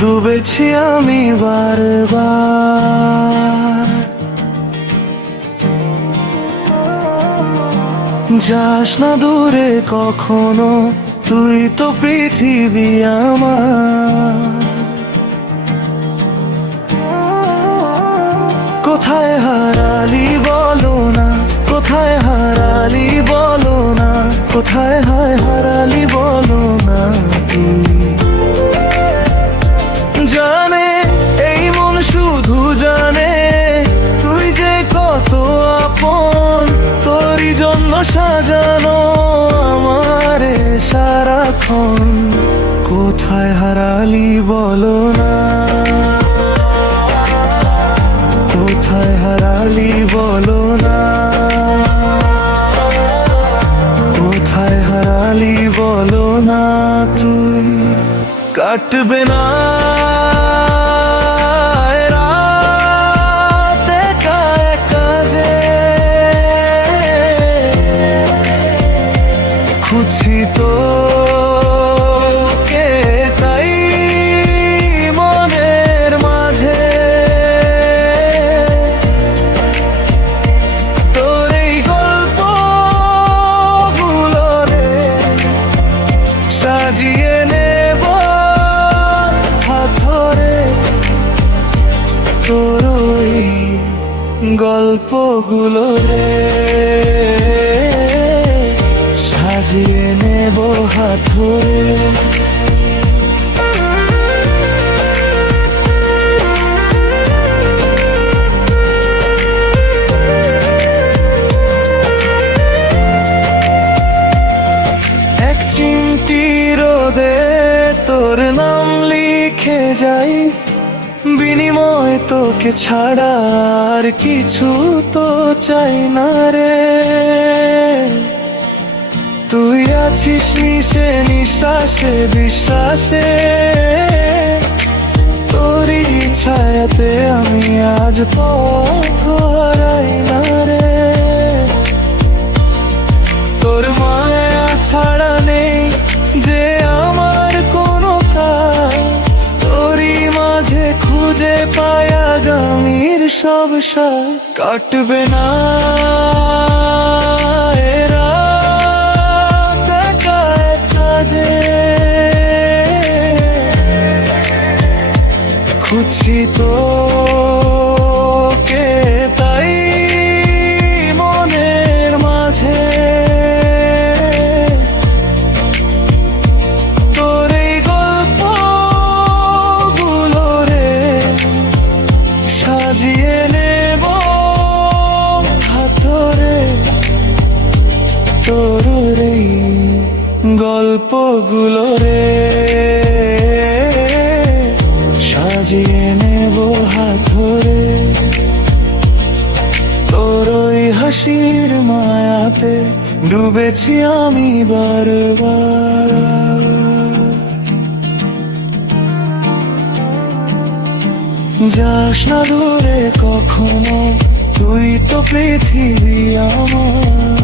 ডুবেছি আমি বারবার। যাস না দূরে কখনো, তুই তো পৃথিবী আমার। কোথায় হারালি বলো না, কোথায় হারালি বলো সাজানো আমারে সারাক্ষণ। কোথায় হারালি বলো না। কোথায় হারালি বলো না। কোথায় হারালি বলো না। তুই কাটবে না। গল্পগুলো রে সাজিয়ে নেব এক চিমটি রোদে তোর নাম লিখে যাই। তোকে ছাড়া আর কিছু তো চাই না রে। তুই আছিস মিশে নিঃশ্বাসে, বিশ্বাসে। তোরই ছায়াতে আমি আজ পথ হারাই সব সব কাটবে না। খুঁজছি তো। গল্পগুলো রে। সাজিয়ে নেব হাতরে তোর ওই হাসির মায়াতে ডুবেছি আমি বারবার। যাস না দূরে কখনো, তুই তো পৃথিবী আমার।